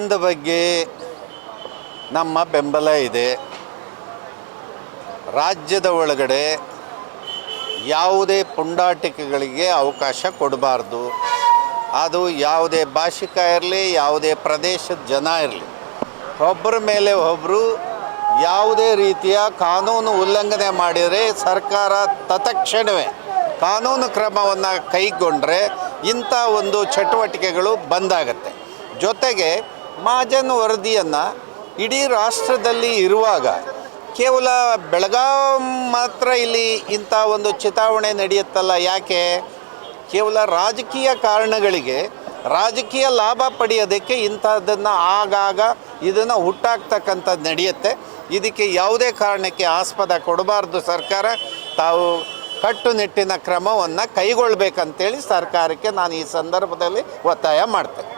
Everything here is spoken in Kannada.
ಬಂದ್ ಬಗ್ಗೆ ನಮ್ಮ ಬೆಂಬಲ ಇದೆ. ರಾಜ್ಯದ ಒಳಗಡೆ ಯಾವುದೇ ಪುಂಡಾಟಿಕೆಗಳಿಗೆ ಅವಕಾಶ ಕೊಡಬಾರ್ದು. ಅದು ಯಾವುದೇ ಭಾಷಿಕ ಇರಲಿ, ಯಾವುದೇ ಪ್ರದೇಶದ ಜನ ಇರಲಿ, ಒಬ್ಬರ ಮೇಲೆ ಒಬ್ಬರು ಯಾವುದೇ ರೀತಿಯ ಕಾನೂನು ಉಲ್ಲಂಘನೆ ಮಾಡಿದರೆ ಸರ್ಕಾರ ತತ್ಕ್ಷಣವೇ ಕಾನೂನು ಕ್ರಮವನ್ನು ಕೈಗೊಂಡ್ರೆ ಇಂಥ ಒಂದು ಚಟುವಟಿಕೆಗಳು ಬಂದಾಗತ್ತೆ. ಜೊತೆಗೆ ಮಹಾಜನ್ ವರದಿಯನ್ನು ಇಡೀ ರಾಷ್ಟ್ರದಲ್ಲಿ ಇರುವಾಗ ಕೇವಲ ಬೆಳಗಾವಿ ಮಾತ್ರ ಇಲ್ಲಿ ಇಂಥ ಒಂದು ಚಿತಾವಣೆ ನಡೆಯುತ್ತಲ್ಲ, ಯಾಕೆ? ಕೇವಲ ರಾಜಕೀಯ ಕಾರಣಗಳಿಗೆ, ರಾಜಕೀಯ ಲಾಭ ಪಡೆಯೋದಕ್ಕೆ ಇಂಥದ್ದನ್ನು ಆಗಾಗ ಇದನ್ನು ಹುಟ್ಟಾಕ್ತಕ್ಕಂಥದ್ದು ನಡೆಯುತ್ತೆ. ಇದಕ್ಕೆ ಯಾವುದೇ ಕಾರಣಕ್ಕೆ ಆಸ್ಪದ ಕೊಡಬಾರ್ದು. ಸರ್ಕಾರ ತಾವು ಕಟ್ಟುನಿಟ್ಟಿನ ಕ್ರಮವನ್ನು ಕೈಗೊಳ್ಳಬೇಕಂತೇಳಿ ಸರ್ಕಾರಕ್ಕೆ ನಾನು ಈ ಸಂದರ್ಭದಲ್ಲಿ ಒತ್ತಾಯ ಮಾಡ್ತೇನೆ.